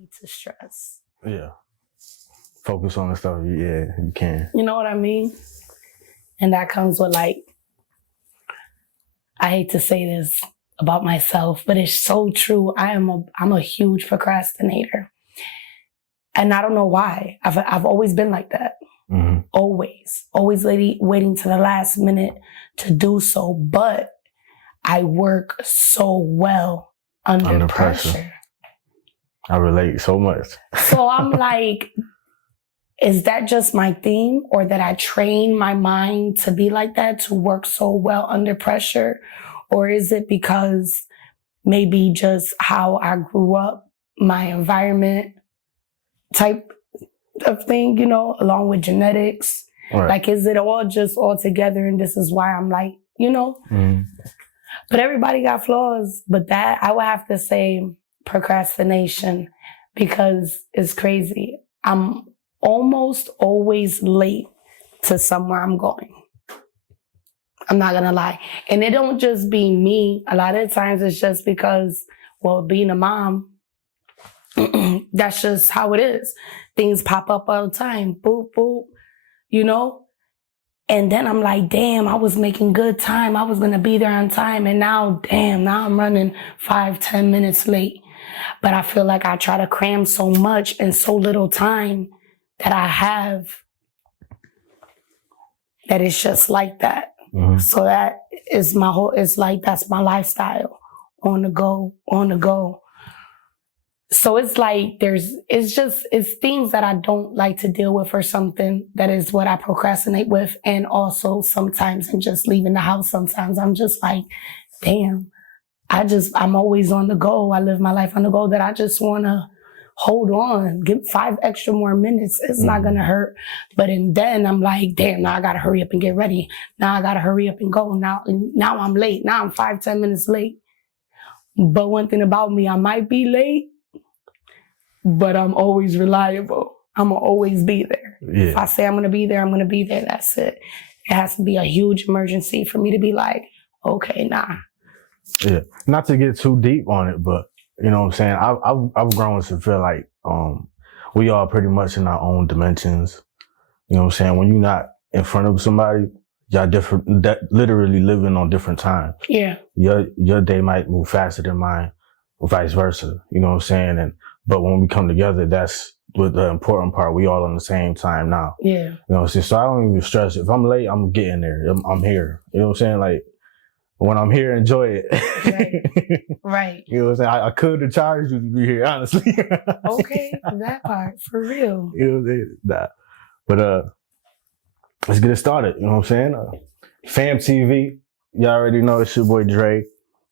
need to stress. Yeah. Focus on the stuff, you can. You know what I mean? And that comes with I hate to say this about myself, but it's so true. I'm a huge procrastinator. And I don't know why. I've always been like that. Mm-hmm. Always waiting to the last minute to do so. But I work so well under pressure. I relate so much. So I'm like, is that just my theme, or that I train my mind to be like that, to work so well under pressure? Or is it because maybe just how I grew up, my environment type of thing, along with genetics? Right. Like, is it all just all together and this is why I'm like, Mm-hmm. But everybody got flaws. But that, I would have to say procrastination, because it's crazy. I'm almost always late to somewhere I'm going. I'm not gonna lie. And it don't just be me. A lot of times it's just because, being a mom, that's just how it is. Things pop up all the time. Boop, boop, And then I'm like, damn, I was making good time. I was gonna be there on time. And now I'm running 5-10 minutes late. But I feel like I try to cram so much in so little time that I have, that it's just like that. Mm-hmm. So that is that's my lifestyle. On the go. So it's like it's things that I don't like to deal with, or something that is what I procrastinate with. And also sometimes in just leaving the house, sometimes I'm just like, damn, I'm always on the go. I live my life on the go, that I just want to hold on, give 5 extra more minutes. It's not going to hurt. But then I'm like, damn, now I got to hurry up and get ready. Now I got to hurry up and go. Now I'm late. Now I'm 5-10 minutes late. But one thing about me, I might be late, but I'm always reliable. I'm going to always be there. Yeah. If I say I'm going to be there, I'm going to be there. That's it. It has to be a huge emergency for me to be like, okay, nah. Yeah. Not to get too deep on it, but you know what I'm saying? I've grown to feel like we all pretty much in our own dimensions. You know what I'm saying? When you're not in front of somebody, y'all literally living on different times. Yeah. Your day might move faster than mine, or vice versa. You know what I'm saying? But when we come together, that's what the important part. We all on the same time now. Yeah. You know what I'm saying? So I don't even stress. If I'm late, I'm getting there. I'm here. You know what I'm saying? Like, when I'm here, enjoy it. Right. You know what I'm saying? I could have charged you to be here, honestly. Okay, that part, for real. You know what I'm saying? Nah. But let's get it started. You know what I'm saying? PhamTV, you already know it's your boy Dre,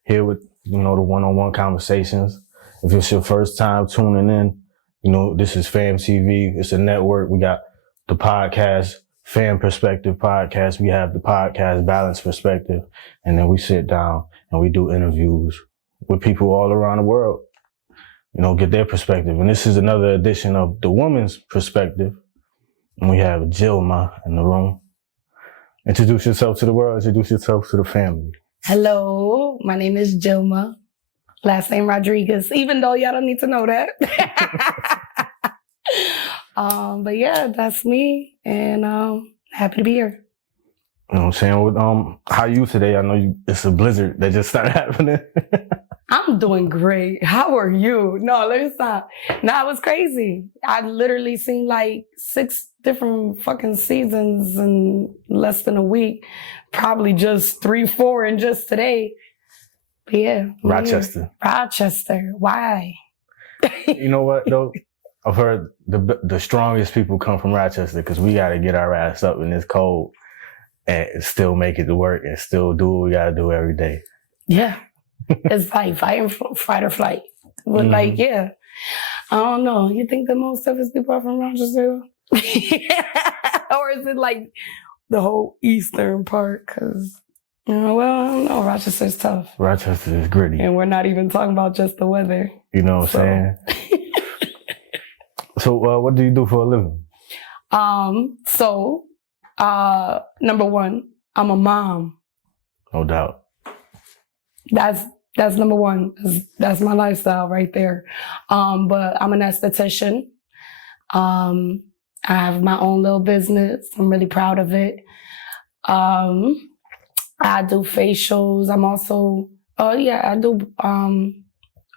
here with, the one-on-one conversations. If it's your first time tuning in, this is PhamTV. It's a network. We got the podcast, Pham Perspective Podcast. We have the podcast Balance Perspective. And then we sit down and we do interviews with people all around the world, get their perspective. And this is another edition of the woman's perspective. And we have Jylma in the room. Introduce yourself to the world. Introduce yourself to the family. Hello, my name is Jylma. Last name Rodriguez, even though y'all don't need to know that. But yeah, that's me, and happy to be here. You know what I'm saying? How are you today? I know it's a blizzard that just started happening. I'm doing great. How are you? No, let me stop. No, it was crazy. I literally seen like 6 different fucking seasons in less than a week. Probably just 3, 4 in just today. But yeah. Rochester. Why? You know what, though? I've heard the strongest people come from Rochester, because we got to get our ass up in this cold and still make it to work and still do what we got to do every day. Yeah. It's like fight or flight. But yeah. I don't know. You think the most toughest people are from Rochester? Or is it like the whole eastern part? Because, I don't know. Rochester's tough. Rochester is gritty. And we're not even talking about just the weather. You know what I'm saying? So what do you do for a living? Number one, I'm a mom. No doubt. That's That's number one. That's my lifestyle right there. But I'm an esthetician. I have my own little business. I'm really proud of it. I do facials. I'm also, I do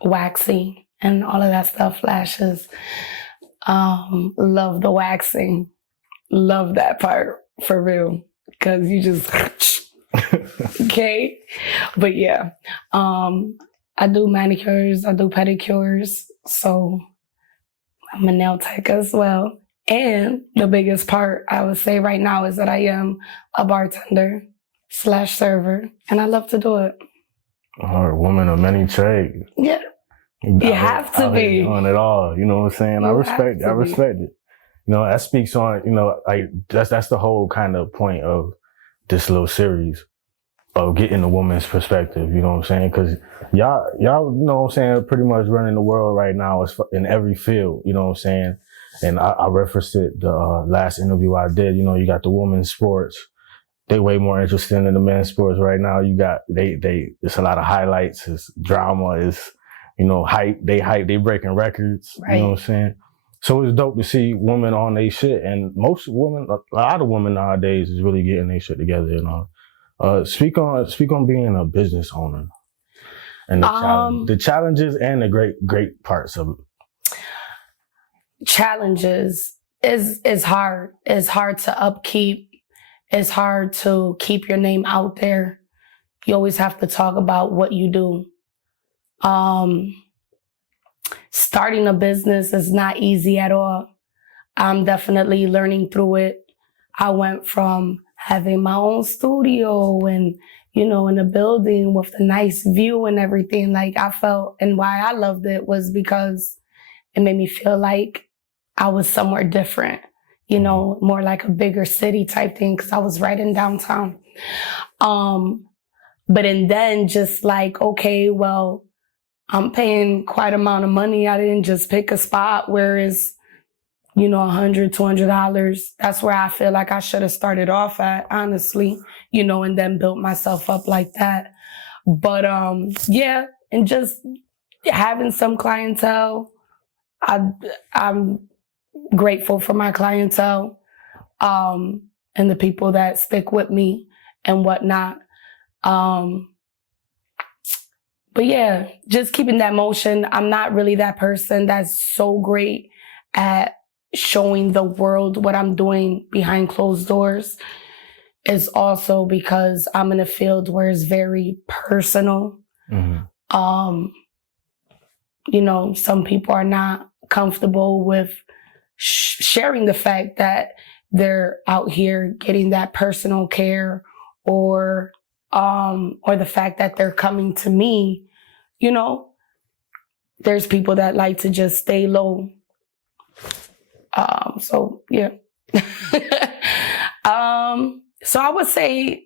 waxing and all of that stuff, lashes. Love the waxing. Love that part for real. Cause you just, okay. But yeah, I do manicures, I do pedicures. So I'm a nail tech as well. And the biggest part I would say right now is that I am a bartender / server, and I love to do it. All right, woman of many trades. Yeah. You have to be doing it all. You know what I'm saying? I respect it. You know, that speaks on, you know, like that's the whole kind of point of this little series of getting a woman's perspective. You know what I'm saying? Because y'all, you know what I'm saying, pretty much running the world right now is in every field. You know what I'm saying? And I referenced it the last interview I did. You know, you got the women's sports. They way more interesting than the men's sports right now. You got it's a lot of highlights, it's drama, it's, you know, hype, they breaking records. Right. You know what I'm saying? So it's dope to see women on their shit, and most women, a lot of women nowadays is really getting their shit together. You know, speak on being a business owner and the challenges and the great parts of it. Challenges is hard. It's hard to upkeep. It's hard to keep your name out there. You always have to talk about what you do. Starting a business is not easy at all. I'm definitely learning through it. I went from having my own studio and, you know, in a building with a nice view and everything. Like I felt, and why I loved it was because it made me feel like I was somewhere different. You know, more like a bigger city type thing, because I was right in downtown. But and then just like, okay, well, I'm paying quite amount of money. I didn't just pick a spot where it's, you know, $100, $200. That's where I feel like I should have started off at, honestly, you know, and then built myself up like that. But yeah, and just having some clientele, I'm grateful for my clientele, and the people that stick with me and whatnot. But yeah, just keeping that motion. I'm not really that person that's so great at showing the world what I'm doing behind closed doors. It's also because I'm in a field where it's very personal. Mm-hmm. You know, some people are not comfortable with sharing the fact that they're out here getting that personal care, or the fact that they're coming to me. You know, there's people that like to just stay low. So yeah. So I would say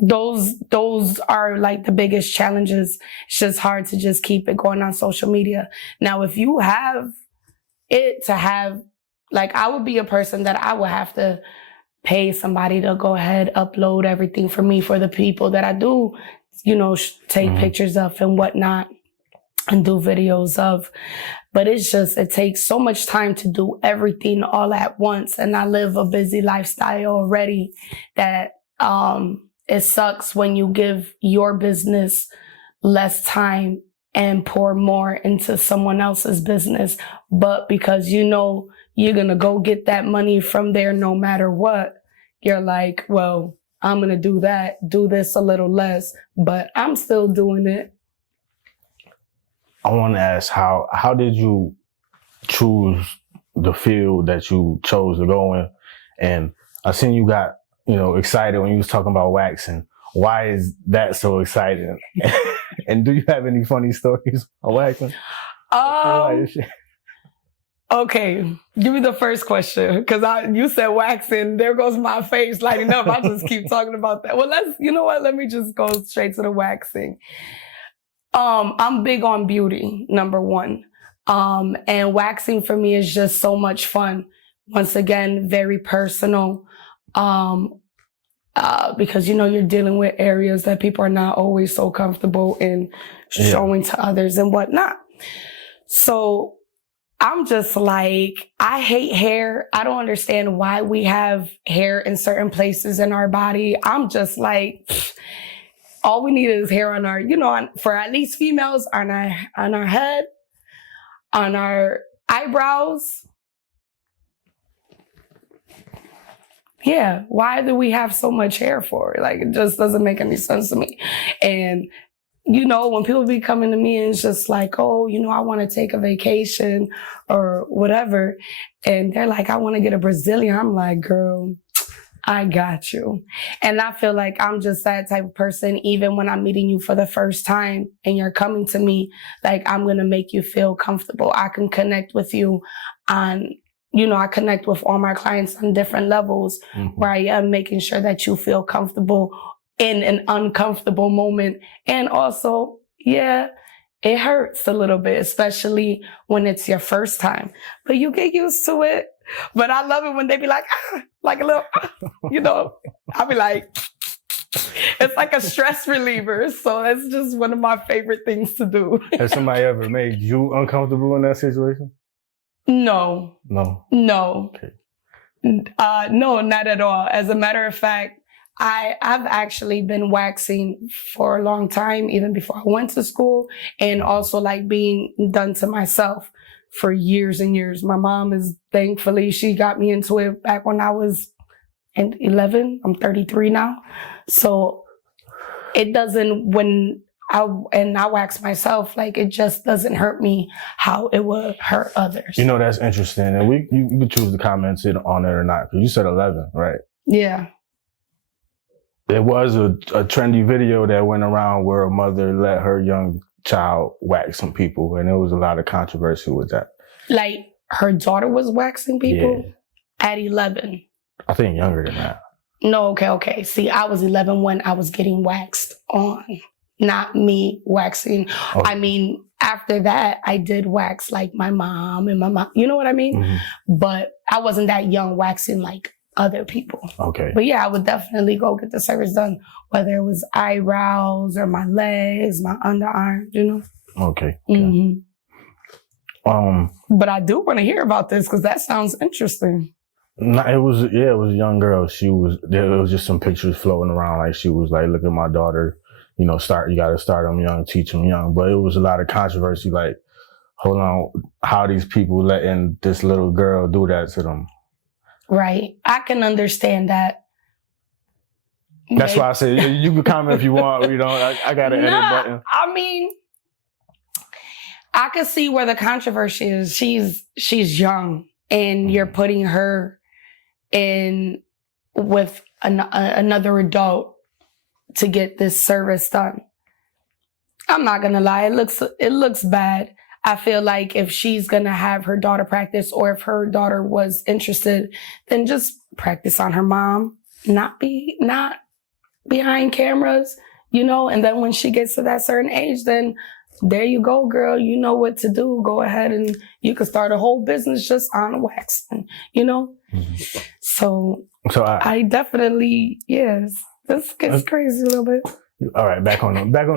those are like the biggest challenges. It's just hard to just keep it going on social media. Now, if you have it to have, like, I would be a person that I would have to pay somebody to go ahead, upload everything for me, for the people that I do, you know, take pictures of and whatnot and do videos of. But it's just, it takes so much time to do everything all at once. And I live a busy lifestyle already that it sucks when you give your business less time and pour more into someone else's business. But because you know you're going to go get that money from there no matter what, you're like, well, I'm going to do this a little less, but I'm still doing it. I want to ask, how did you choose the field that you chose to go in? And I seen you got, you know, excited when you was talking about waxing. Why is that so exciting? And do you have any funny stories of waxing? Okay, give me the first question, because you said waxing. There goes my face lighting up. I just keep talking about that. Well, let me just go straight to the waxing. I'm big on beauty, number one. And waxing for me is just so much fun. Once again, very personal. because, you're dealing with areas that people are not always so comfortable in showing to others and whatnot. So I'm just like, I hate hair. I don't understand why we have hair in certain places in our body. I'm just like, all we need is hair on our, for at least females, on our head, on our eyebrows. Yeah, why do we have so much hair for? Like, it just doesn't make any sense to me. And, when people be coming to me and it's just like, oh, I want to take a vacation or whatever. And they're like, I want to get a Brazilian. I'm like, girl, I got you. And I feel like I'm just that type of person, even when I'm meeting you for the first time and you're coming to me, like, I'm going to make you feel comfortable. I can connect with you on, I connect with all my clients on different levels where I am making sure that you feel comfortable in an uncomfortable moment. And also, yeah, it hurts a little bit, especially when it's your first time, but you get used to it. But I love it when they be like, like a little, I'll be like, it's like a stress reliever. So that's just one of my favorite things to do. Has somebody ever made you uncomfortable in that situation? No. Okay. No, not at all. As a matter of fact, I've actually been waxing for a long time, even before I went to school, and also like being done to myself for years and years. My mom thankfully, she got me into it back when I was 11. I'm 33 now. So it doesn't, when I wax myself, like, it just doesn't hurt me how it would hurt others. That's interesting. And you could choose to comment on it or not, because you said 11, right? Yeah. There was a trendy video that went around where a mother let her young child wax some people, and there was a lot of controversy with that. Like, her daughter was waxing people at 11? I think younger than that. No, okay. See, I was 11 when I was getting waxed on, not me waxing. Okay. I mean, after that, I did wax like my mom, you know what I mean? Mm-hmm. But I wasn't that young waxing like other people. Okay. But yeah, I would definitely go get the service done, whether it was eyebrows or my legs, my underarms, Okay. Mm-hmm. But I do want to hear about this because that sounds interesting. No, it was a young girl. There was just some pictures floating around. Like, she was like, look at my daughter, you got to start them young, teach them young. But it was a lot of controversy. Like, hold on, how these people letting this little girl do that to them? Right. I can understand that. That's why I said you can comment if you want. I got an edit button. I mean, I can see where the controversy is. She's young, and you're putting her in with another adult to get this service done. I'm not gonna lie, it looks bad. I feel like if she's gonna have her daughter practice, or if her daughter was interested, then just practice on her mom, not behind cameras, and then when she gets to that certain age, then there you go, girl. You know what to do. Go ahead and you can start a whole business just on waxing, Mm-hmm. So I definitely, yes, this gets crazy a little bit. All right, back on a better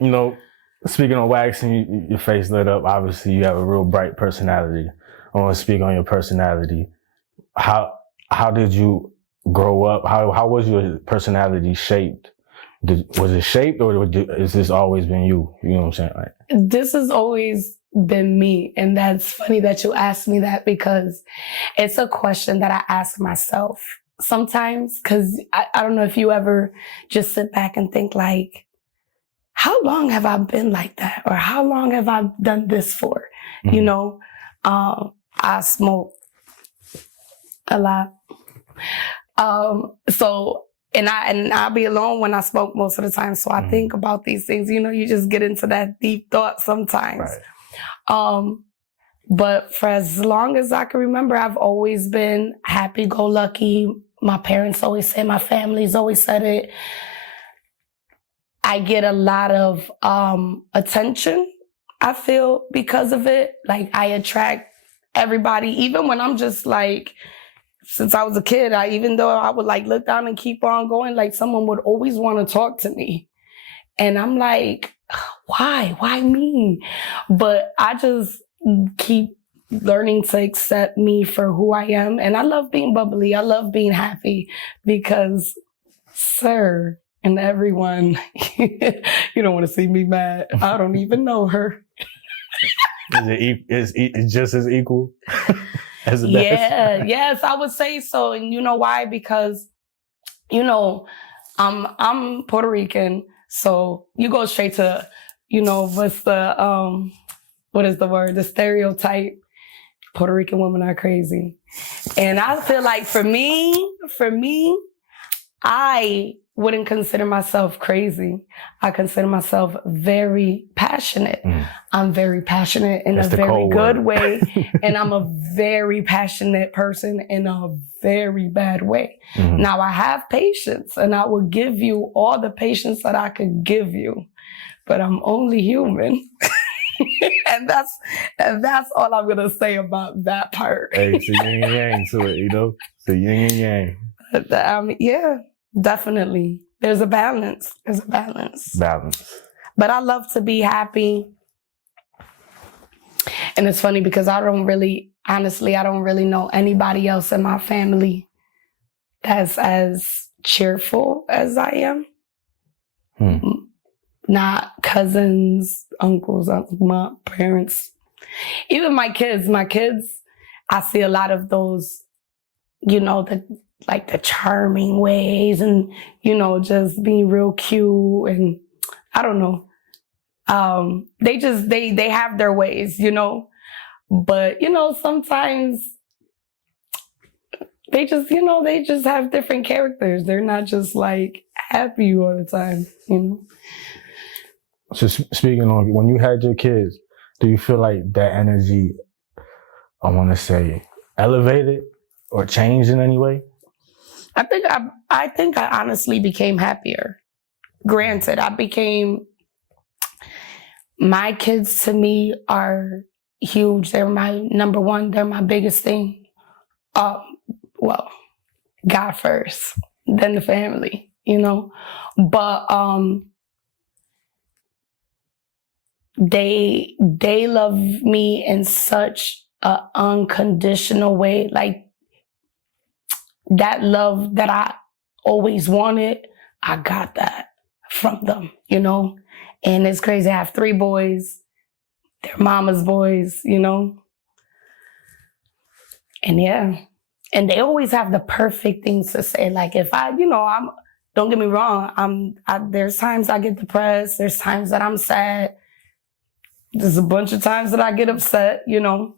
note. Speaking of waxing, your face lit up. Obviously, you have a real bright personality. I want to speak on your personality. How did you grow up? How was your personality shaped? Was it shaped, or has this always been you? You know what I'm saying? Like, this has always been me. And that's funny that you asked me that, because it's a question that I ask myself sometimes, because I don't know if you ever just sit back and think like, how long have I been like that? Or how long have I done this for? Mm-hmm. I smoke a lot. And I'll be alone when I smoke most of the time. So I think about these things, you just get into that deep thought sometimes. Right. But for as long as I can remember, I've always been happy-go-lucky. My parents always say, my family's always said it. I get a lot of attention, I feel, because of it. Like, I attract everybody, even when I'm just like since I was a kid, even though I would like look down and keep on going, like someone would always want to talk to me. And I'm like, why? Why me? But I just keep learning to accept me for who I am. And I love being bubbly. I love being happy because, sir, and everyone, you don't want to see me mad. I don't even know her. Is it just as equal as the Yeah, yes, I would say so. And you know why? Because, you know, I'm Puerto Rican, so you go straight to, you know, what's the what is the word? The stereotype. Puerto Rican women are crazy. And I feel like for me, I wouldn't consider myself crazy. I consider myself very passionate. I'm very passionate in a very good way. And I'm a very passionate person in a very bad way. Now I have patience and I will give you all the patience that I could give you, but I'm only human. and that's all I'm gonna say about that part. Hey, it's a yin and yang to it, you know? It's a yin and yang. Yeah, definitely. There's a balance. Balance. But I love to be happy. And it's funny because honestly, I don't really know anybody else in my family that's as cheerful as I am. Not cousins, uncles, my parents. Even my kids, I see a lot of those, you know, the charming ways and, you know, just being real cute and I don't know. They have their ways, you know, but, you know, sometimes they just have different characters. They're not just like happy all the time, you know. So speaking on, when you had your kids, do you feel like that energy, I want to say, elevated or changed in any way? I think I honestly became happier. Granted, my kids to me are huge. They're my number one. They're my biggest thing. Well, God first, then the family, you know. But they love me in such an unconditional way. Like that love that I always wanted, I got that from them, you know? And it's crazy. I have 3 boys. They're mama's boys, you know? And yeah. And they always have the perfect things to say. Like if don't get me wrong, there's times I get depressed. There's times that I'm sad. There's a bunch of times that I get upset, you know?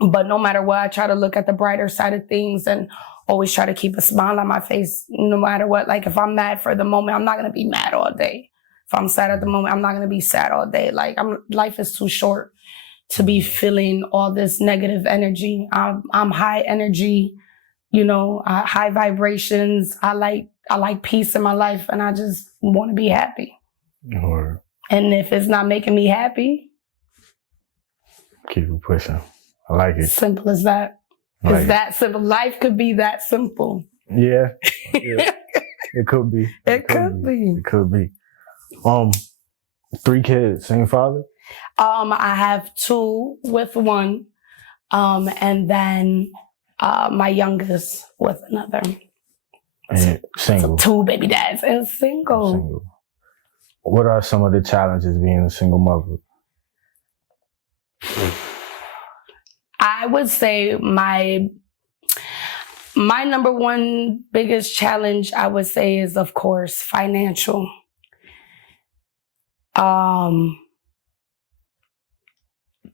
But no matter what, I try to look at the brighter side of things and always try to keep a smile on my face no matter what. Like if I'm mad for the moment, I'm not going to be mad all day. If I'm sad at the moment, I'm not going to be sad all day. Like life is too short to be feeling all this negative energy. I'm high energy, you know, high vibrations. I like peace in my life and I just want to be happy. Or and if it's not making me happy, keep it pushing. I like it. Simple as that. It's that simple. Life could be that simple. Yeah. It could be. It could be. 3 kids, same father? I have 2 with one, and then my youngest with another. And single. So 2 baby dads and single. What are some of the challenges being a single mother? I would say my number one biggest challenge, I would say, is, of course, financial.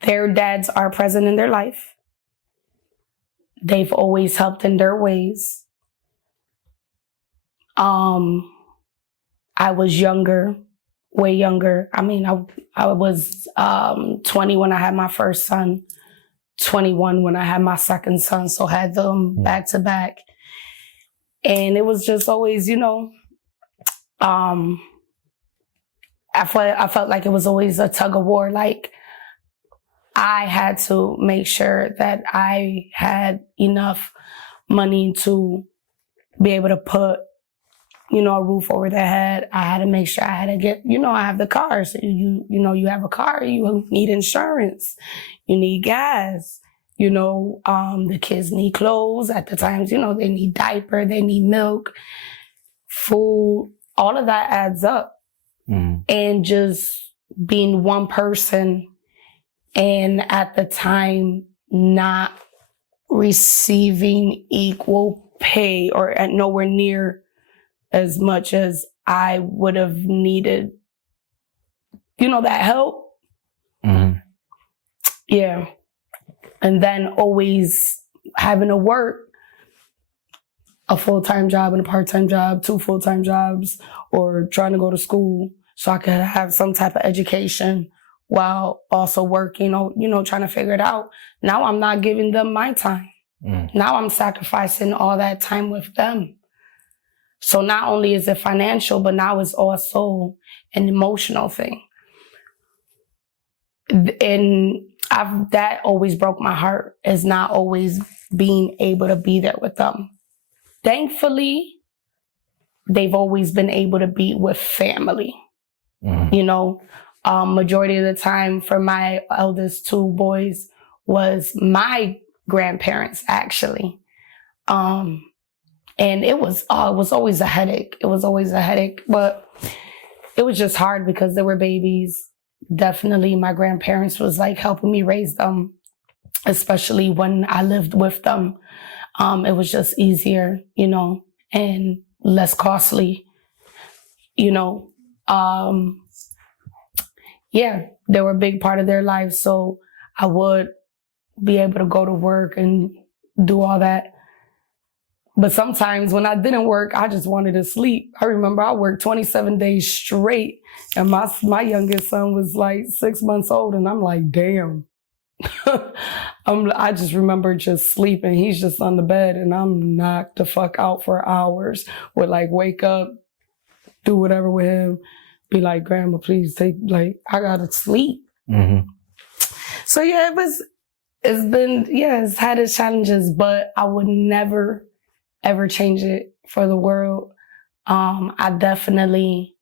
Their dads are present in their life. They've always helped in their ways. I was younger, way younger. I mean, I was 20 when I had my first son, 21 when I had my second son, so I had them back to back. And it was just always, you know, I felt like it was always a tug of war. Like I had to make sure that I had enough money to be able to put, a roof over their head. I had to make sure I had to get, I have the car. So you have a car, you need insurance, you need gas, the kids need clothes at the times, they need diaper, they need milk, food, all of that adds up. And just being one person and at the time not receiving equal pay or at nowhere near as much as I would have needed, that help. Yeah. And then always having to work a full-time job and a part-time job, 2 full-time jobs, or trying to go to school so I could have some type of education while also working, trying to figure it out. Now I'm not giving them my time. Now I'm sacrificing all that time with them. So not only is it financial, but now it's also an emotional thing. And that always broke my heart, is not always being able to be there with them. Thankfully, they've always been able to be with family. Majority of the time for my eldest 2 boys was my grandparents, actually. And it was always a headache. It was always a headache, but it was just hard because they were babies. Definitely my grandparents was like helping me raise them, especially when I lived with them. It was just easier, and less costly, they were a big part of their lives. So I would be able to go to work and do all that. But sometimes when I didn't work, I just wanted to sleep. I remember I worked 27 days straight, and my youngest son was like 6 months old, and I'm like, damn. I just remember just sleeping. He's just on the bed, and I'm knocked the fuck out for hours. Would like wake up, do whatever with him, be like, Grandma, please I gotta sleep. So yeah, it's had its challenges, but I would never ever change it for the world. I definitely,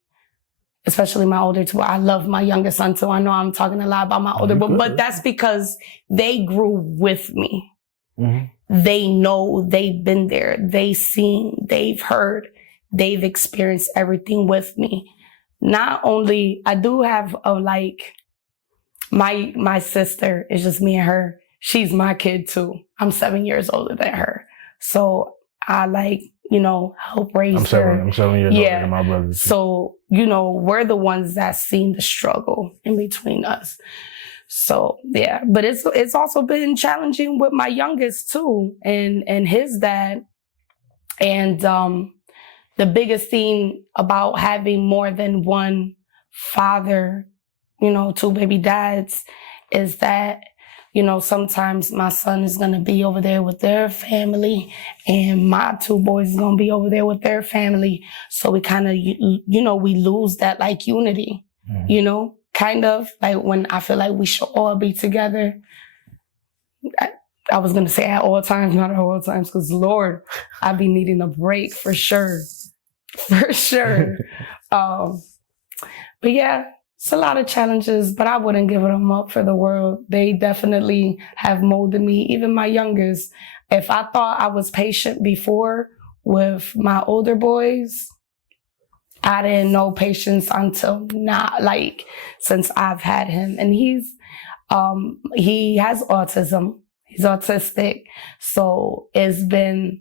especially my older 2, I love my youngest son too. I know I'm talking a lot about my older, but that's because they grew with me. They know, they've been there, they've seen, they've heard, they've experienced everything with me. Not only, I do have my sister, it's just me and her. She's my kid too. I'm 7 years older than her. So I help raise her. I'm 7 years older than my brother. So, we're the ones that seen the struggle in between us. So, yeah. But it's also been challenging with my youngest too, and his dad. And the biggest thing about having more than one father, 2 baby dads, is that sometimes my son is going to be over there with their family and my 2 boys is going to be over there with their family. So we kind of, we lose that unity, kind of like when I feel like we should all be together. I was going to say at all times, not at all times, because Lord, I'd be needing a break for sure. For sure. But yeah. It's a lot of challenges, but I wouldn't give them up for the world. They definitely have molded me, even my youngest. If I thought I was patient before with my older boys, I didn't know patience until now, since I've had him. And he has autism. He's autistic. So it's been,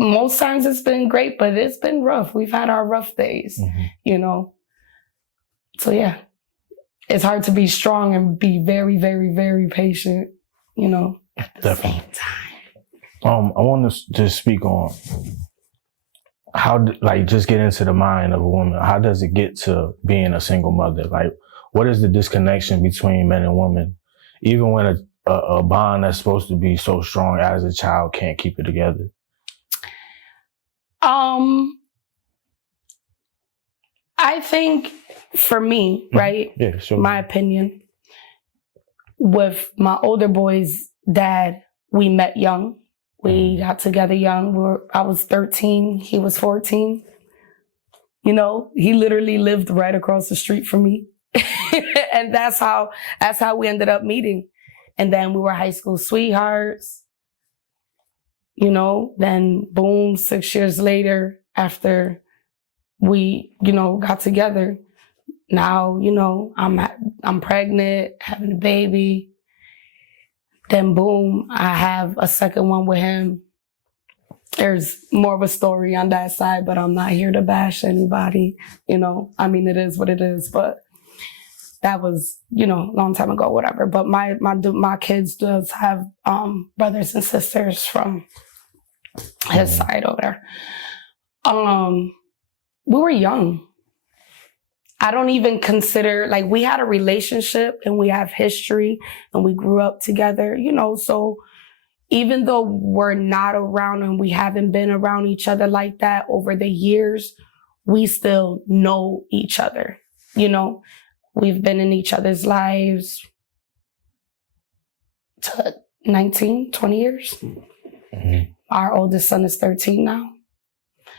most times it's been great, but it's been rough. We've had our rough days, So yeah, it's hard to be strong and be very, very, very patient, at the same time. I want to just speak on how, just get into the mind of a woman. How does it get to being a single mother? What is the disconnection between men and women? Even when a bond that's supposed to be so strong as a child can't keep it together? I think for me, right? Yeah, sure. My opinion, with my older boys, Dad, we met young. We got together young. I was 13. He was 14. You know, he literally lived right across the street from me. And that's how we ended up meeting. And then we were high school sweethearts. You know, then boom, 6 years later, after we, you know, got together, now, you know, I'm pregnant, having a baby. Then boom, I have a second one with him. There's more of a story on that side, but I'm not here to bash anybody. You know, I mean, it is what it is, but that was, you know, a long time ago, whatever. But my kids does have brothers and sisters from his side over there. We were young. I don't even consider, like, we had a relationship and we have history and we grew up together, you know, so even though we're not around and we haven't been around each other like that over the years, we still know each other, you know. We've been in each other's lives to 19, 20 years. Mm-hmm. Our oldest son is 13 now.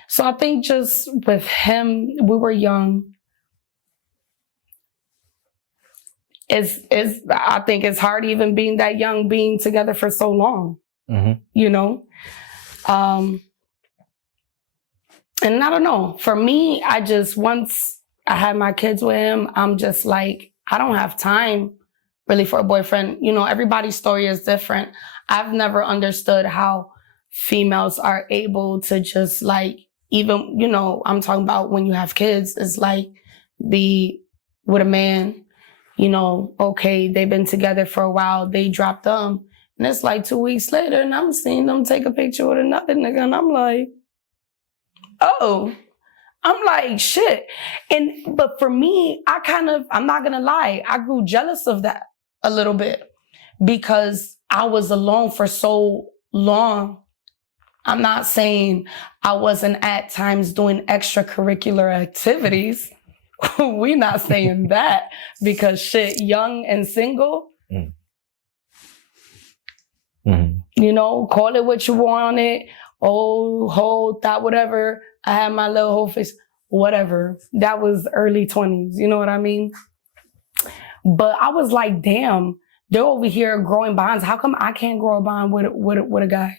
So I think just with him, we were young. I think it's hard even being that young, being together for so long, you know? And I don't know, for me, once I had my kids with him, I'm just like, I don't have time really for a boyfriend. You know, everybody's story is different. I've never understood how females are able to just like, even, you know, I'm talking about when you have kids, it's like be with a man. You know, okay, they've been together for a while, they dropped them, and it's like 2 weeks later, and I'm seeing them take a picture with another nigga, and I'm like, oh, I'm like, shit. But for me, I'm not gonna lie, I grew jealous of that a little bit because I was alone for so long. I'm not saying I wasn't at times doing extracurricular activities. We not saying that because shit, young and single, you know, call it what you want it, old, whole, thought, whatever. I had my little whole face, whatever. That was early 20s, you know what I mean? But I was like, damn, they're over here growing bonds. How come I can't grow a bond with a guy?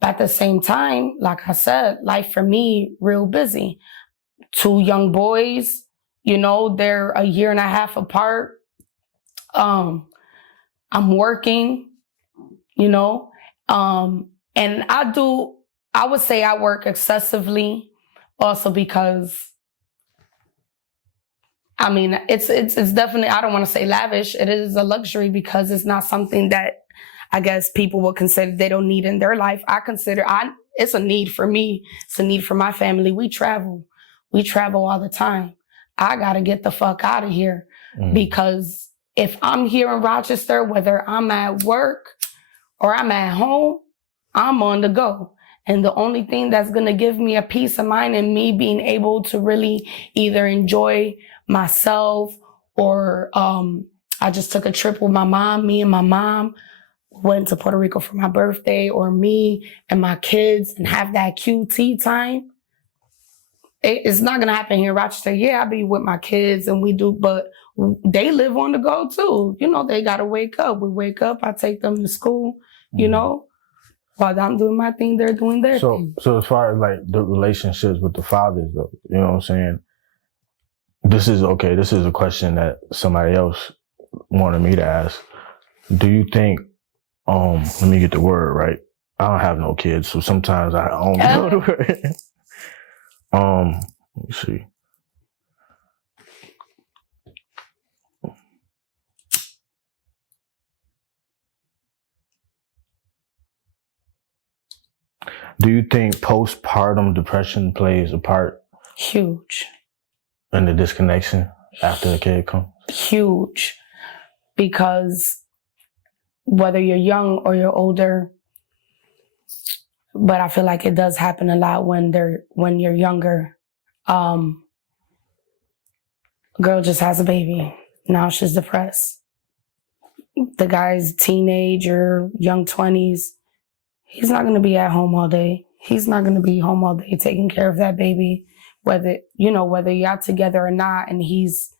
But at the same time, like I said, life for me, real busy. 2 young boys, you know, they're a year and a half apart. I'm working, you know, and I would say I work excessively also because, I mean, it's definitely, I don't want to say lavish. It is a luxury because it's not something that I guess people will consider they don't need in their life. It's a need for me. It's a need for my family. We travel all the time. I got to get the fuck out of here because if I'm here in Rochester, whether I'm at work or I'm at home, I'm on the go. And the only thing that's going to give me a peace of mind and me being able to really either enjoy myself or I just took a trip with me and my mom went to Puerto Rico for my birthday, or me and my kids and have that QT time. It's not going to happen here in Rochester. Yeah, I'll be with my kids and we do, but they live on the go too. You know, they got to wake up. We wake up, I take them to school, you know, while I'm doing my thing, they're doing their thing. So as far as like the relationships with the fathers though, you know what I'm saying? This is a question that somebody else wanted me to ask. Do you think, let me get the word right. I don't have no kids, so sometimes I only know the word. Let me see. Do you think postpartum depression plays a part? Huge. In the disconnection after the kid comes? Huge. Because whether you're young or you're older, but I feel like it does happen a lot when you're younger. Girl just has a baby. Now she's depressed. the guy's teenage or young 20s, he's not going to be at home all day. He's not going to be home all day taking care of that baby, whether you're out together or not. And he's,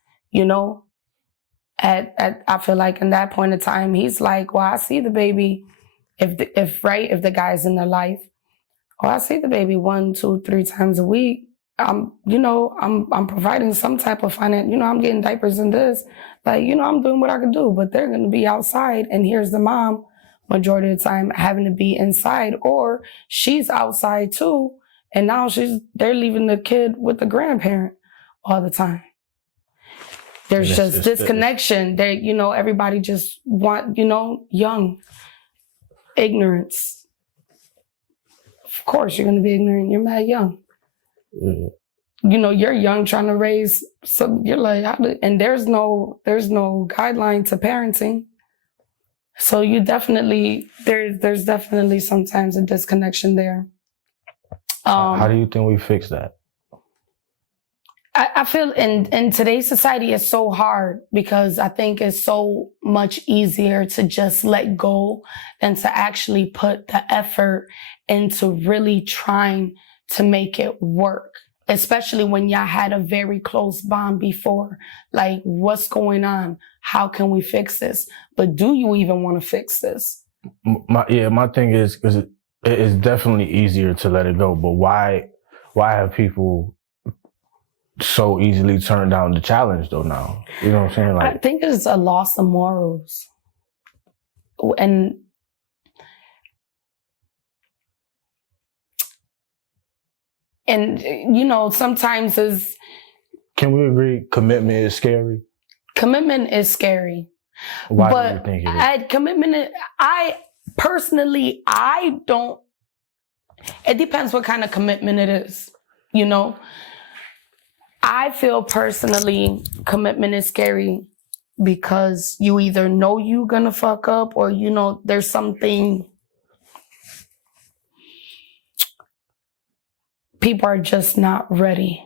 I feel like in that point of time, he's like, well, I see the baby. If the guy's in their life, oh, I see the baby 1, 2, 3 times a week. I'm providing some type of finance. I'm getting diapers and this. Like, I'm doing what I can do, but they're going to be outside. And here's the mom, majority of the time, having to be inside, or she's outside too. And now they're leaving the kid with the grandparent all the time. There's just disconnection. Everybody just want, young ignorance. Of course, you're going to be ignorant. You're mad young. Yeah. You're young trying to raise, so you're like, and there's no guideline to parenting. So you definitely, there's definitely sometimes a disconnection there. How do you think we fix that? I feel in today's society it's so hard because I think it's so much easier to just let go than to actually put the effort into really trying to make it work, especially when y'all had a very close bond before. Like, what's going on? How can we fix this? But do you even want to fix this? My thing is, because it's definitely easier to let it go, but why have people so easily turned down the challenge though now? You know what I'm saying? Like, I think it's a loss of morals. And sometimes can we agree commitment is scary? Commitment is scary. Why do you think it is? Commitment, I personally, don't, it depends what kind of commitment it is, I feel personally commitment is scary because you either know you're gonna fuck up or there's something people are just not ready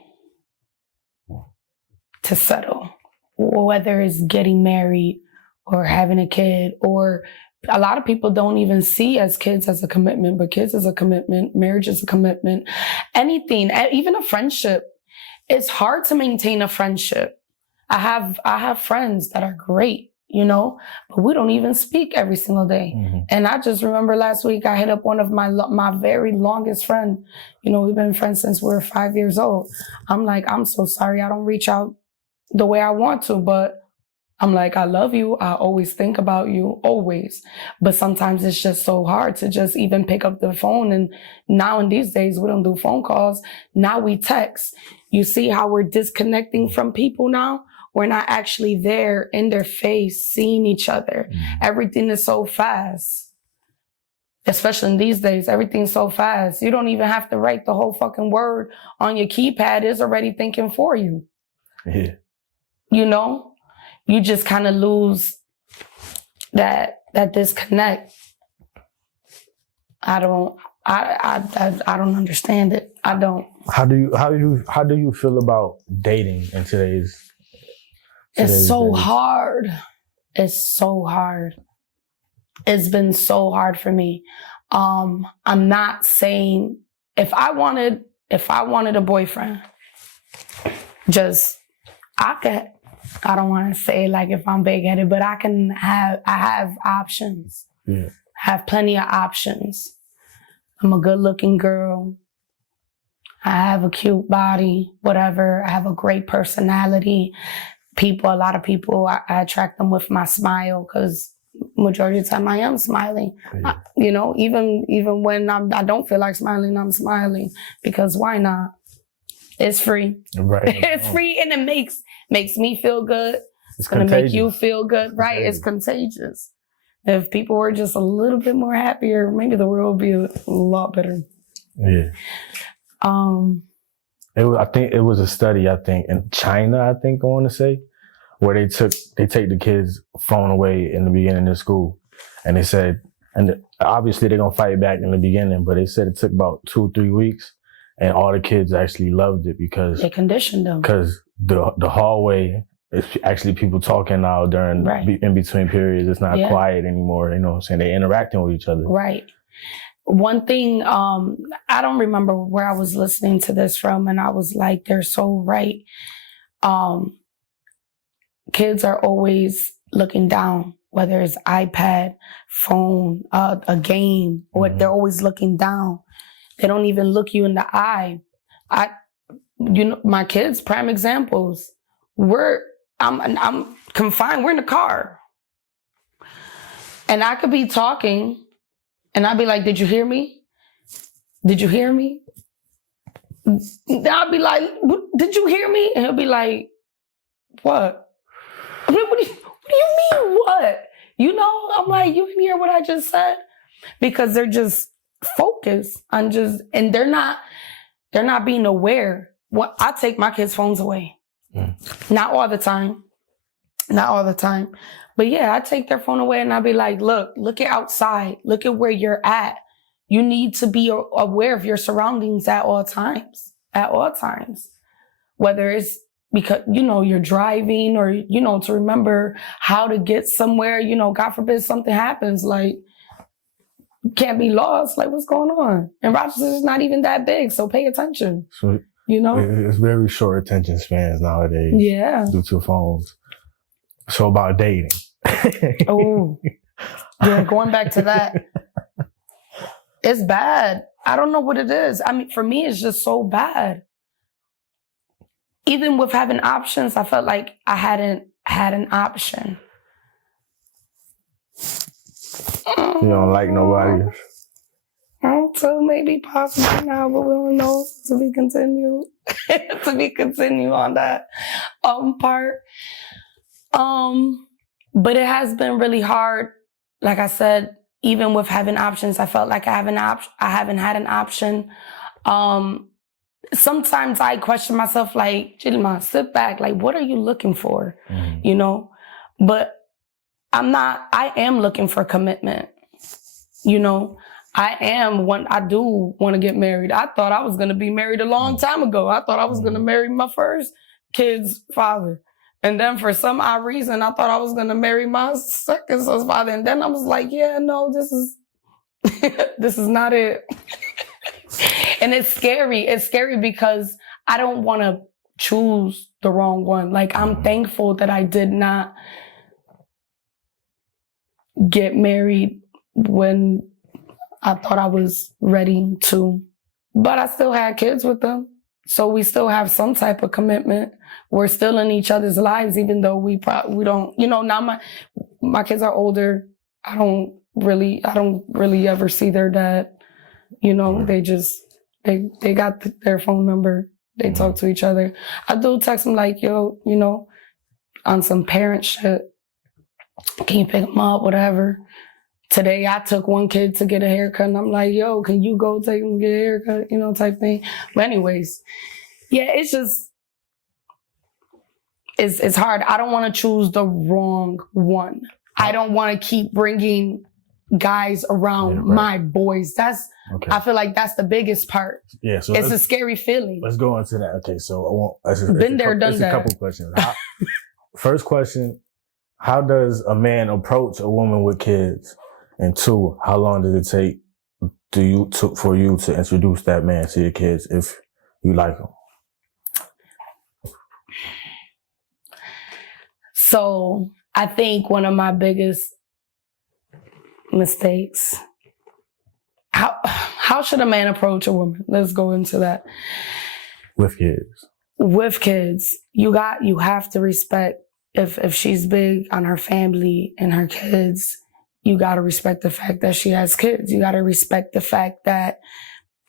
to settle, whether it's getting married or having a kid, or a lot of people don't even see as kids as a commitment, but kids is a commitment, marriage is a commitment, anything, even a friendship. It's hard to maintain a friendship. I have friends that are great, but we don't even speak every single day. Mm-hmm. And I just remember last week I hit up one of my very longest friend. We've been friends since we were 5 years old. I'm like, I'm so sorry I don't reach out the way I want to, but I'm like, I love you. I always think about you, always. But sometimes it's just so hard to just even pick up the phone. And now in these days, we don't do phone calls. Now we text. You see how we're disconnecting from people now? We're not actually there in their face, seeing each other. Mm-hmm. Everything is so fast. Especially in these days, everything's so fast. You don't even have to write the whole fucking word on your keypad. It's already thinking for you. Yeah. You just kind of lose that disconnect. I don't understand it. I don't. How do you feel about dating in today's It's so days? hard. It's so hard. It's been so hard for me. I'm not saying if I wanted a boyfriend, I don't want to say like if I'm big-headed, but I have options. Yeah. I have plenty of options. I'm a good-looking girl. I have a cute body, whatever. I have a great personality. A lot of people, I attract them with my smile because majority of the time I am smiling. Yeah. Even when I don't feel like smiling, I'm smiling because why not? It's free. Right. It's free and it makes me feel good. It's going to make you feel good. Right. It's contagious. If people were just a little bit more happier, maybe the world would be a lot better. Yeah. I think it was a study, in China, I want to say, where they take the kids' phone away in the beginning of school. And they said, and obviously they're going to fight back in the beginning, but they said it took about 2 or 3 weeks. And all the kids actually loved it because they conditioned them. Because the hallway it's actually people talking now during in between periods. It's not quiet anymore. You know what I'm saying? They're interacting with each other. Right. One thing, I don't remember where I was listening to this from, and I was like, they're so right. Kids are always looking down, whether it's iPad, phone, a game, or they're always looking down. They don't even look you in the eye. My kids, prime examples. I'm confined. We're in the car, and I could be talking, and I'd be like, "Did you hear me? Did you hear me?" I'd be like, "Did you hear me?" And he'll be like, "What? What do you mean what?" You know, I'm like, "You didn't hear what I just said?" Because they're just focused on and they're not being aware. Well, I take my kids' phones away. Not all the time. But yeah, I take their phone away and I'll be like, look at outside. Look at where you're at. You need to be aware of your surroundings at all times. Whether it's because, you're driving or, to remember how to get somewhere, God forbid something happens, like, you can't be lost. Like, what's going on? And Rochester's not even that big, so pay attention. So, it's very short attention spans nowadays. Yeah. Due to phones. So about dating. Oh, yeah, going back to that. It's bad. I don't know what it is. I mean, for me, it's just so bad. Even with having options, I felt like I hadn't had an option. You don't like nobody? So maybe possibly now, but we don't know. To be continued. To be continued on that part. But it has been really hard. Like I said, even with having options, I felt like I haven't had an option. Sometimes I question myself, like, Jylma, sit back. Like, what are you looking for? But I am looking for commitment. I do want to get married. I thought I was going to be married a long time ago. I thought I was going to marry my first kid's father. And then for some odd reason, I thought I was going to marry my second son's father. And then I was like, yeah, no, this is not it. And it's scary. It's scary because I don't want to choose the wrong one. Like, I'm thankful that I did not get married when I thought I was ready to. But I still had kids with them. So we still have some type of commitment. We're still in each other's lives, even though we don't, now my kids are older. I don't really ever see their dad. They got their phone number. They talk to each other. I do text them like, yo, on some parent shit. Can you pick them up, whatever. Today, I took one kid to get a haircut, and I'm like, yo, can you go take him to get a haircut, type thing. But anyways, yeah, it's just, it's hard. I don't want to choose the wrong one. I don't want to keep bringing guys around my boys. I feel like that's the biggest part. Yeah, so it's a scary feeling. Let's go into that. Okay, so been there, done that. A couple questions. First question, how does a man approach a woman with kids? And two, how long does it take for you to introduce that man to your kids if you like them? So I think one of my biggest mistakes, how should a man approach a woman? Let's go into that. With kids. With kids, you have to respect if she's big on her family and her kids. You got to respect the fact that she has kids. You got to respect the fact that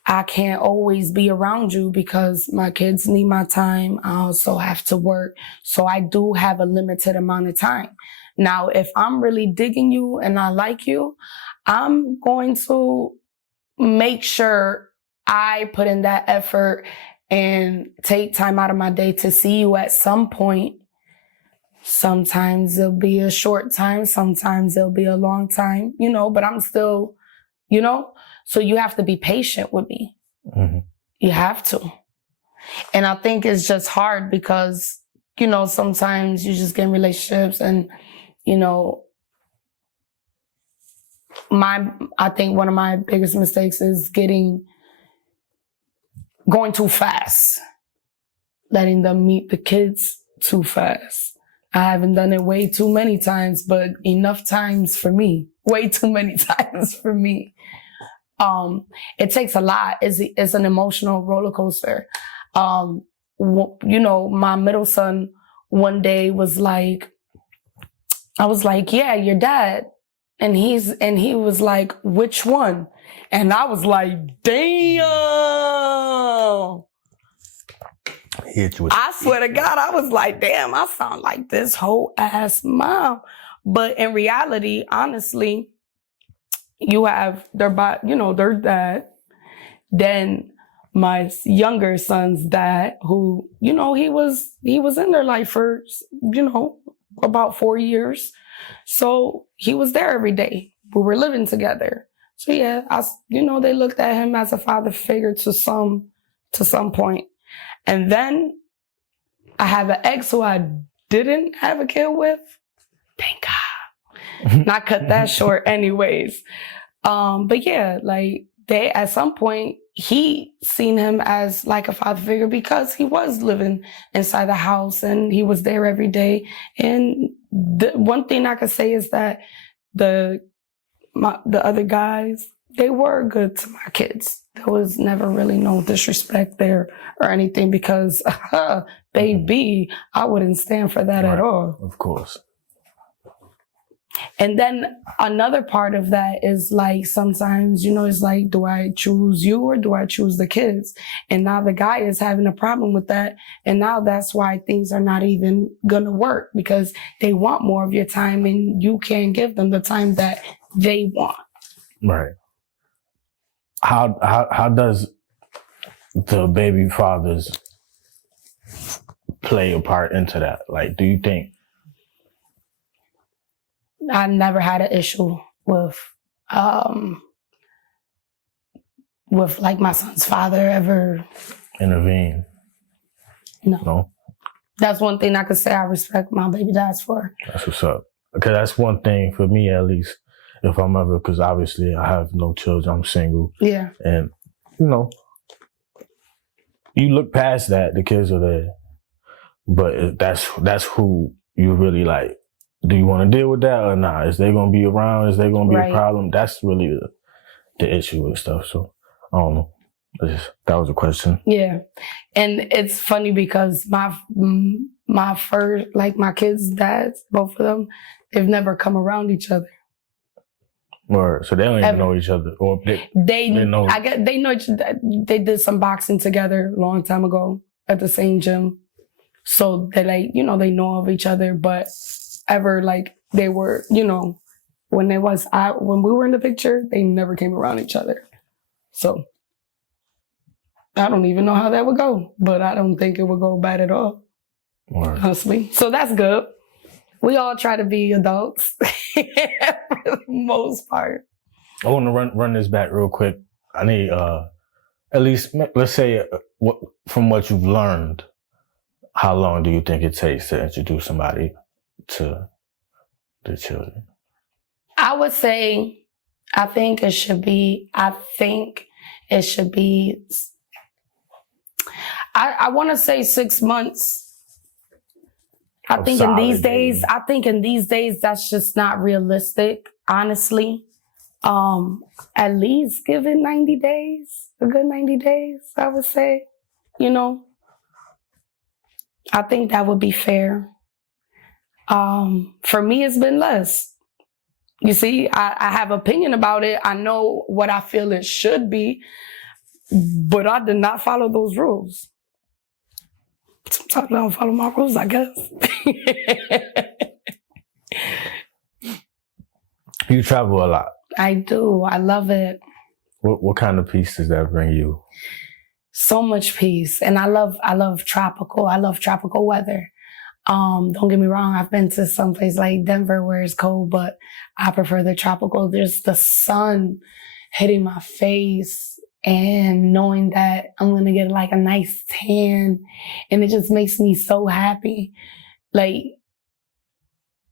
I can't always be around you because my kids need my time. I also have to work. So I do have a limited amount of time. Now, if I'm really digging you and I like you, I'm going to make sure I put in that effort and take time out of my day to see you at some point. Sometimes it'll be a short time. Sometimes it'll be a long time, but I'm still, so you have to be patient with me. Mm-hmm. You have to. And I think it's just hard because you know, sometimes you just get in relationships and, you know, I think one of my biggest mistakes is going too fast, letting them meet the kids too fast. I haven't done it way too many times, but enough times for me. Way too many times for me. It takes a lot. It's an emotional roller coaster. You know, my middle son one day was like, I was like, yeah, your dad. And he was like, which one? And I was like, damn. I swear to God, I was like, damn, I sound like this whole ass mom. But in reality, honestly, you have their dad, then my younger son's dad, who, you know, he was in their life for, you know, about 4 years. So he was there every day. We were living together. So yeah, they looked at him as a father figure to some point. And then I have an ex who I didn't have a kid with. Thank God. And I cut that short anyways. But yeah, like at some point, he seen him as like a father figure because he was living inside the house and he was there every day. And the one thing I could say is that the other guys, they were good to my kids. There was never really no disrespect there or anything because, baby, I wouldn't stand for that at all. Of course. And then another part of that is like sometimes, you know, it's like, do I choose you or do I choose the kids? And now the guy is having a problem with that. And now that's why things are not even going to work because they want more of your time and you can't give them the time that they want. Right. How does the baby fathers play a part into that? Like, do you think? I never had an issue with like my son's father ever Intervene? No. That's one thing I could say I respect my baby dads for. That's what's up. Because that's one thing for me, at least, if I'm ever, because obviously I have no children, I'm single. Yeah. And, you know, you look past that, the kids are there. But that's who you really like. Do you want to deal with that or not? Is they going to be around? Is they going to be a problem? That's really the issue with stuff. So, I don't know. That was a question. Yeah. And it's funny because my first, like my kids' dads, both of them, they've never come around each other. Or so they don't even know each other. Or they know. They know each other. They did some boxing together a long time ago at the same gym. So they like, you know, they know of each other, but ever like they were, you know, when we were in the picture, they never came around each other. So I don't even know how that would go, but I don't think it would go bad at all. Honestly. So that's good. We all try to be adults for the most part. I want to run this back real quick. I need at least, let's say, from what you've learned, how long do you think it takes to introduce somebody to the children? I would say, I think it should be, I want to say 6 months. I think in these days, that's just not realistic, honestly. At least give it 90 days, a good 90 days, I would say, you know. I think that would be fair. For me, it's been less. You see, I have opinion about it. I know what I feel it should be, but I did not follow those rules. Sometimes I don't follow my rules, I guess. You travel a lot. I do. I love it. What kind of peace does that bring you? So much peace. And I love tropical. I love tropical weather. Don't get me wrong. I've been to some place like Denver where it's cold, but I prefer the tropical. There's the sun hitting my face and knowing that I'm going to get like a nice tan, and it just makes me so happy. Like,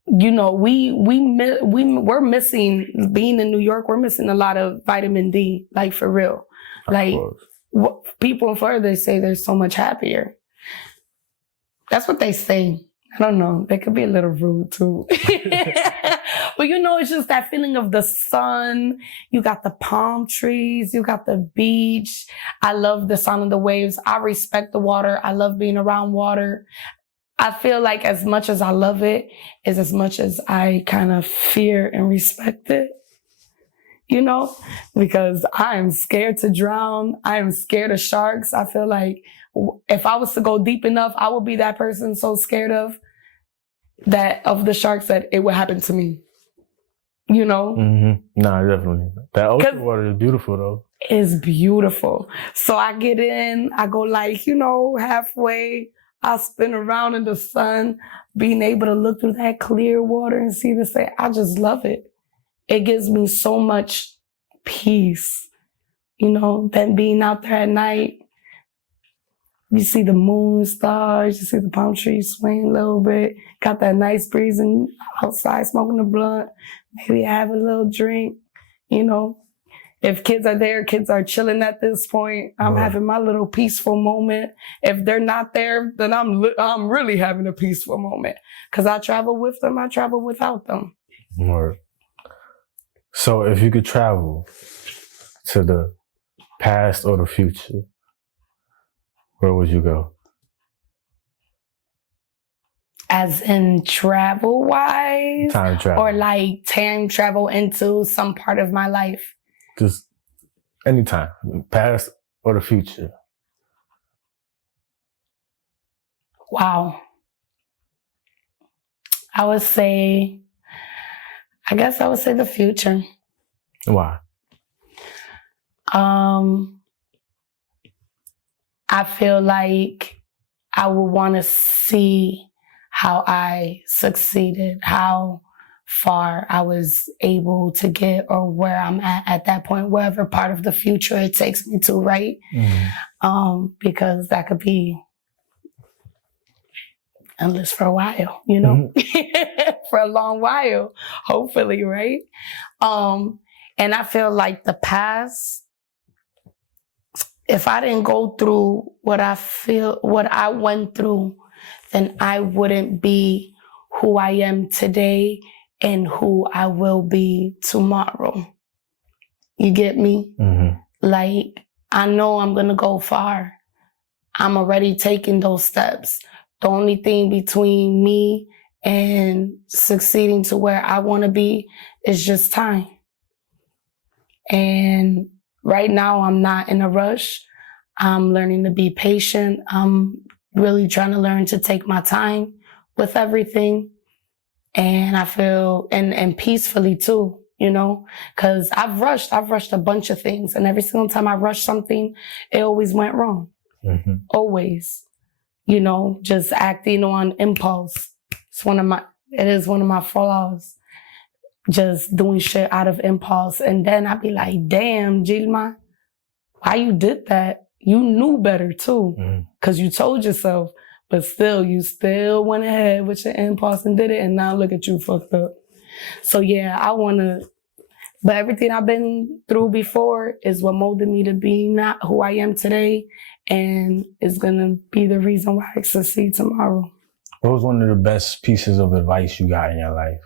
you know, we're missing, being in New York, we're missing a lot of vitamin D, like for real. Like, people in Florida, they say they're so much happier. That's what they say. I don't know. They could be a little rude too. But you know, it's just that feeling of the sun. You got the palm trees. You got the beach. I love the sound of the waves. I respect the water. I love being around water. I feel like as much as I love it is as much as I kind of fear and respect it, you know, because I am scared to drown. I am scared of sharks. I feel like if I was to go deep enough, I would be that person so scared of the sharks that it would happen to me, you know? Mm-hmm. No, definitely. That ocean water is beautiful though. It's beautiful. So I get in, I go like, you know, halfway. I'll spin around in the sun, being able to look through that clear water and see the sand. I just love it. It gives me so much peace, you know, than being out there at night. You see the moon, stars, you see the palm trees swaying a little bit, got that nice breeze and outside smoking a blunt, maybe have a little drink, you know. If kids are there, kids are chilling at this point. I'm having my little peaceful moment. If they're not there, then I'm really having a peaceful moment. Because I travel with them, I travel without them. Word. So if you could travel to the past or the future, where would you go? As in travel-wise? Time travel. Or like time travel into some part of my life? Just anytime, past or the future. Wow. I guess I would say the future. Why? I feel like I would want to see how I succeeded, how far I was able to get, or where I'm at that point, wherever part of the future it takes me to, right? Mm-hmm. Because that could be endless for a while, you know, mm-hmm. For a long while, hopefully, right? And I feel like the past, if I didn't go through what I went through, then I wouldn't be who I am today and who I will be tomorrow. You get me? Mm-hmm. Like, I know I'm gonna go far. I'm already taking those steps. The only thing between me and succeeding to where I wanna be is just time. And right now, I'm not in a rush. I'm learning to be patient. I'm really trying to learn to take my time with everything. And I feel, and peacefully too, you know, because I've rushed a bunch of things. And every single time I rushed something, it always went wrong. Mm-hmm. Always, you know, just acting on impulse. It is one of my flaws. Just doing shit out of impulse. And then I'd be like, damn, Jylma, why you did that? You knew better too, because you told yourself. But still, you still went ahead with your impulse and did it, and now look at you fucked up. So yeah, but everything I've been through before is what molded me to be not who I am today, and is gonna be the reason why I succeed tomorrow. What was one of the best pieces of advice you got in your life?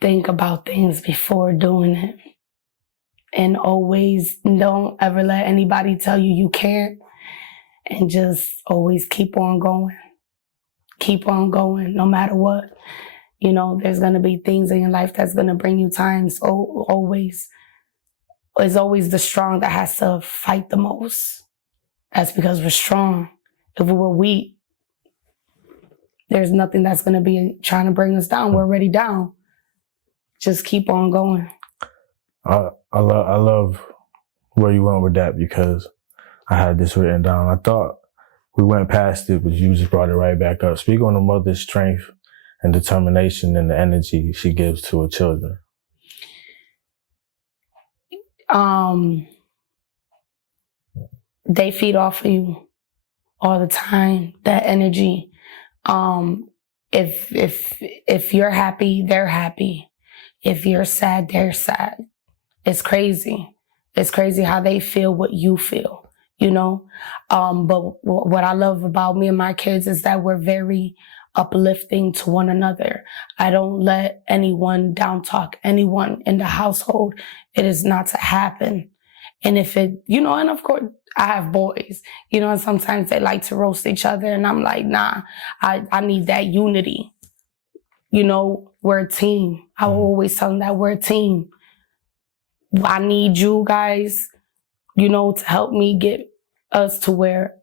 Think about things before doing it. And always don't ever let anybody tell you you can't. And just always keep on going. Keep on going, no matter what. You know, there's going to be things in your life that's going to bring you times. Always. It's always the strong that has to fight the most. That's because we're strong. If we were weak, there's nothing that's going to be trying to bring us down. We're already down. Just keep on going. I love where you went with that, because I had this written down. I thought we went past it, but you just brought it right back up. Speak on the mother's strength and determination and the energy she gives to her children? They feed off of you all the time, that energy. If you're happy, they're happy. If you're sad, they're sad. It's crazy. It's crazy how they feel what you feel, you know? But what I love about me and my kids is that we're very uplifting to one another. I don't let anyone down talk anyone in the household. It is not to happen. And if it, you know, and of course, I have boys, you know, and sometimes they like to roast each other. And I'm like, nah, I need that unity. You know, we're a team. I will always tell them that we're a team. I need you guys, you know, to help me get us to where,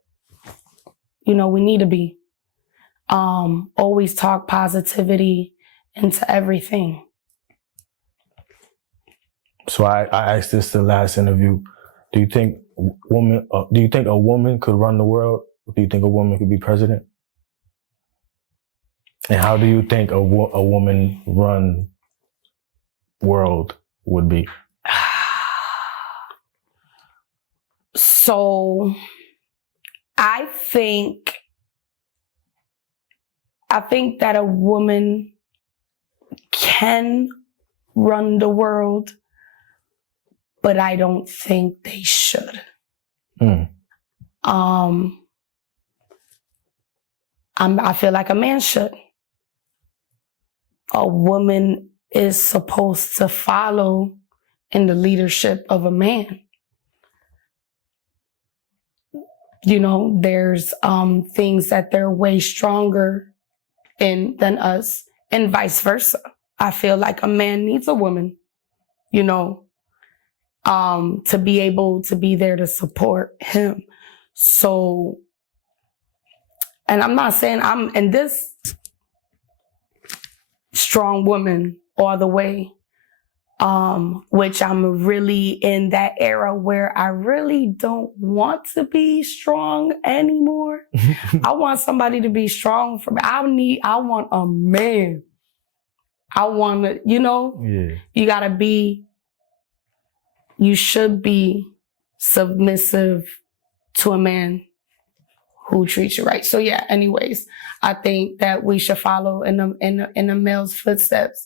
you know, we need to be. Always talk positivity into everything. So I asked this in the last interview. Do you think a woman could run the world? Do you think a woman could be president? And how do you think a woman run world would be? So I think that a woman can run the world, but I don't think they should. I feel like a man should. A woman is supposed to follow in the leadership of a man. You know, there's things that they're way stronger in than us, and vice versa. I feel like a man needs a woman, you know, to be able to be there to support him. So, and I'm not saying I'm in this strong woman all the way, which I'm really in that era where I really don't want to be strong anymore. I want somebody to be strong for me. I want a man. I want to, you know, you should be submissive to a man who treats you right. So yeah, anyways, I think that we should follow in the male's footsteps.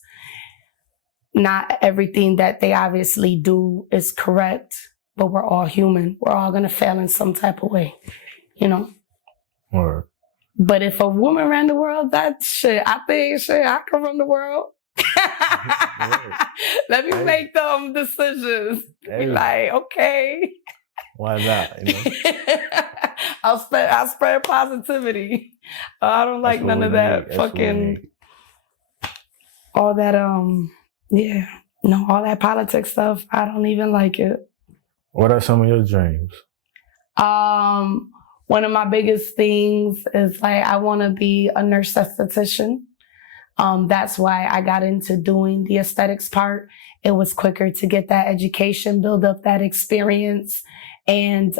Not everything that they obviously do is correct, but we're all human. We're all gonna fail in some type of way, you know? Or, but if a woman ran the world, I think I can run the world. Let me make them decisions. Be like, okay. Why not? You know? I'll spread positivity. I don't like none of that fucking, all that, all that politics stuff. I don't even like it. What are some of your dreams? One of my biggest things is like, I want to be a nurse esthetician. That's why I got into doing the aesthetics part. It was quicker to get that education, build up that experience. And,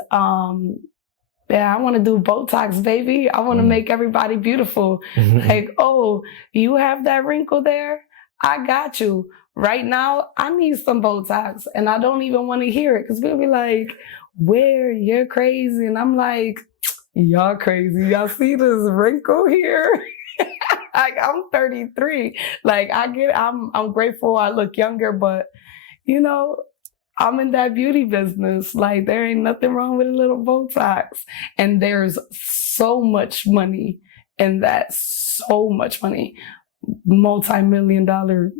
I want to do Botox, baby. I want to make everybody beautiful. Like, oh, you have that wrinkle there? I got you. Right now, I need some Botox. And I don't even want to hear it because people be like, where? You're crazy. And I'm like, y'all crazy. Y'all see this wrinkle here? Like, I'm 33. Like, I'm grateful I look younger, but, you know, I'm in that beauty business. Like, there ain't nothing wrong with a little Botox. And there's so much money in that, so much money. Multi-million-dollar,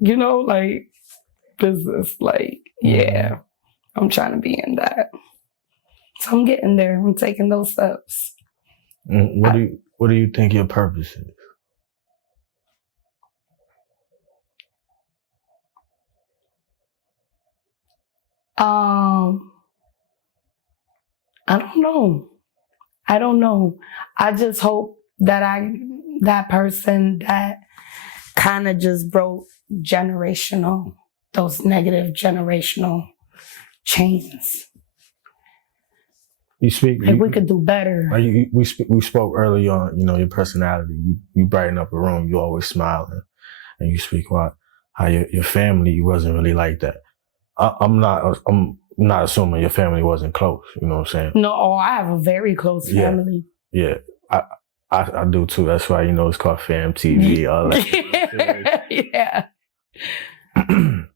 you know, like, business. Like, yeah, I'm trying to be in that. So I'm getting there. I'm taking those steps. What do you think your purpose is? I don't know. I just hope that that person that kind of just broke those negative generational chains. You speak. Like we could do better. Like we spoke early on. You know, your personality. You brighten up a room. You always smile, and you speak about how your family wasn't really like that. I'm not assuming your family wasn't close. You know what I'm saying? No, I have a very close family. Yeah. I do too. That's why, you know, it's called PhamTV. All that. Yeah. Do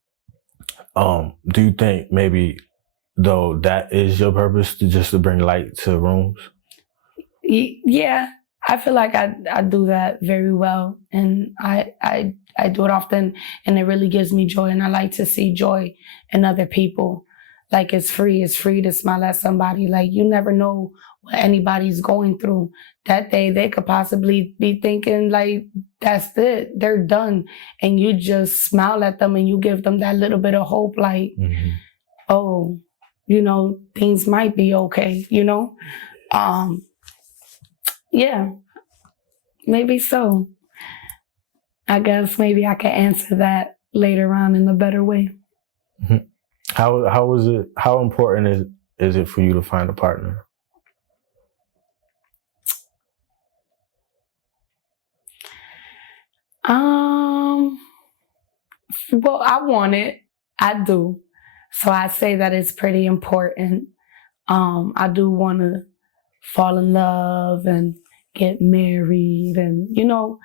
you think maybe though that is your purpose to bring light to rooms? Yeah. I feel like I do that very well, and I do it often, and it really gives me joy, and I like to see joy in other people. Like it's free to smile at somebody. Like you never know what anybody's going through. That day they could possibly be thinking like, that's it, they're done. And you just smile at them and you give them that little bit of hope, like, oh, you know, things might be okay, you know? Yeah, maybe so. I guess maybe I can answer that later on in a better way. How important is it for you to find a partner? Well, I want it. I do. So I say that it's pretty important. I do want to fall in love and get married and, you know,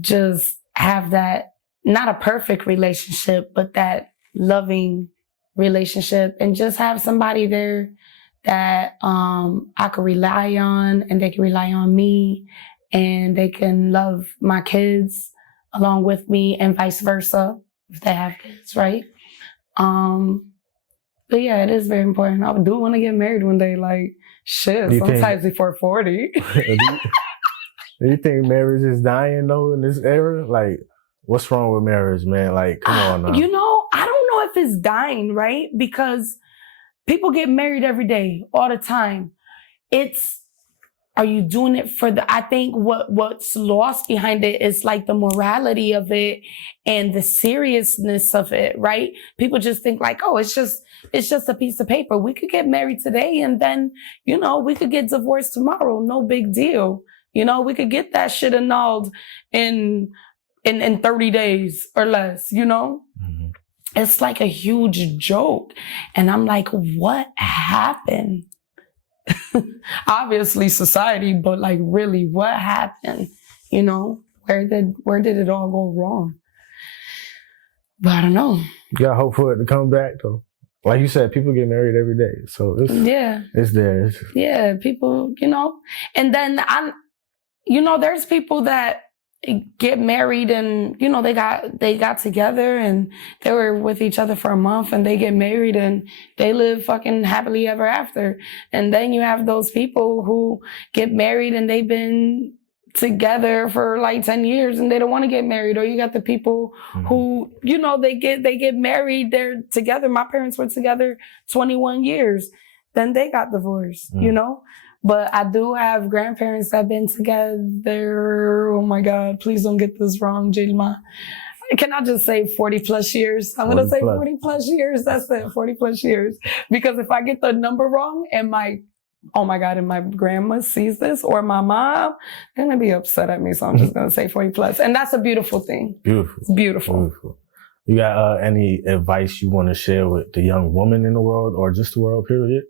just have that, not a perfect relationship, but that loving relationship, and just have somebody there that I could rely on, and they can rely on me, and they can love my kids along with me, and vice versa if they have kids, right? But yeah, it is very important. I do want to get married one day. Like shit, sometimes before 40. Do you think marriage is dying though in this era? Like, what's wrong with marriage, man? Like, come on now. You know, I don't know if it's dying, right? Because people get married every day, all the time. Are you doing it for I think what's lost behind it is like the morality of it and the seriousness of it, right? People just think like, oh, it's just a piece of paper. We could get married today and then, you know, we could get divorced tomorrow. No big deal. You know, we could get that shit annulled in 30 days or less, you know? Mm-hmm. It's like a huge joke. And I'm like, what happened? Obviously society, but like really what happened? You know, where did it all go wrong? But I don't know. You got hope for it to come back though. Like you said, people get married every day. So it's there. Yeah, people, you know, and then there's people that get married and, you know, they got together and they were with each other for a month and they get married and they live fucking happily ever after. And then you have those people who get married and they've been together for like 10 years and they don't want to get married. Or you got the people who, you know, they get married, they're together. My parents were together 21 years. Then they got divorced, you know? But I do have grandparents that have been together. Oh my God, please don't get this wrong, Jylma. Can I just say 40 plus years? I'm going to say 40 plus years. That's it, 40 plus years. Because if I get the number wrong and my grandma sees this or my mom, they're going to be upset at me. So I'm just going to say 40 plus. And that's a beautiful thing. Beautiful. It's beautiful. You got any advice you want to share with the young woman in the world or just the world, period?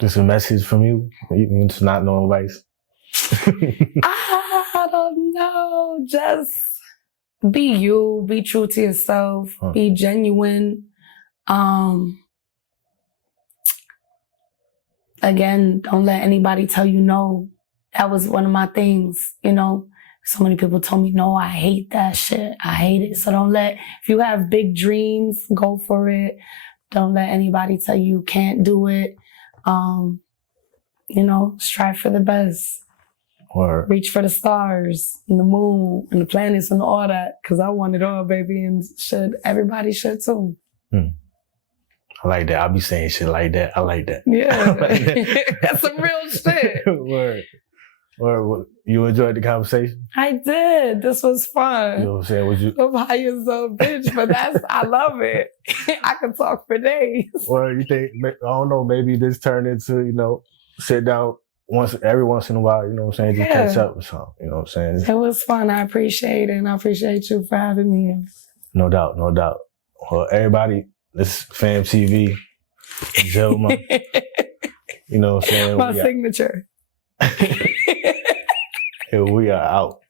Just a message from you? Even just not no advice? I don't know. Just be you. Be true to yourself. Be genuine. Again, don't let anybody tell you no. That was one of my things, you know. So many people told me, no, I hate that shit. I hate it. So if you have big dreams, go for it. Don't let anybody tell you can't do it. You know, strive for the best. Or reach for the stars and the moon and the planets and all that. Cause I want it all, baby. And everybody should too. I like that. I'll be saying shit like that. I like that. Yeah. Like that. That's some real shit. Word. Or you enjoyed the conversation? I did. This was fun. You know what I'm saying? Would you? I'm high as a bitch, but I love it. I can talk for days. Or you think, I don't know, maybe this turned into, sit down every once in a while, you know what I'm saying? Just catch up or something, you know what I'm saying? It was fun. I appreciate it, and I appreciate you for having me. No doubt, no doubt. Well, everybody, this is PhamTV, Jylma. You know what I'm saying? My signature. Here we are out.